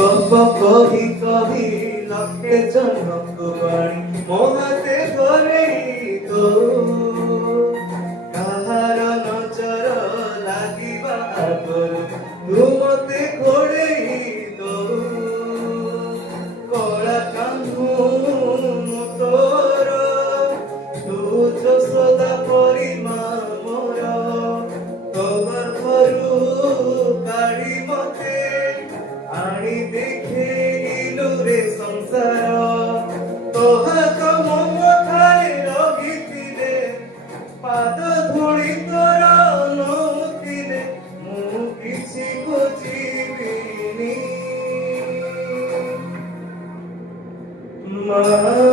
গপ কহি কহি লক্ষে জনক বাণী মোহাতে ধরে তো কাহার নজর লাগিবা আগରୁ ତୁମତେ ଘୋଡ଼େଇ ଦଉ କଳା କାହ୍ନୁ ତୋର ତୁ ଯଶୋଦା ପରି ମା ମୋର ତୋ ଗର୍ଭରୁ କାଢ଼ି ମତେ ଆଣି ଦେଖେଇଲୁ ରେ ସଂସାର ତୋ ହାତ ମୋ ମଥାରେ ରହିଥିଲେ ପାଦ ଧୂଳି ତୋର ନଉଥିଲେ ମୁଁ କିଛି ଖୋଜିବିନି ମା।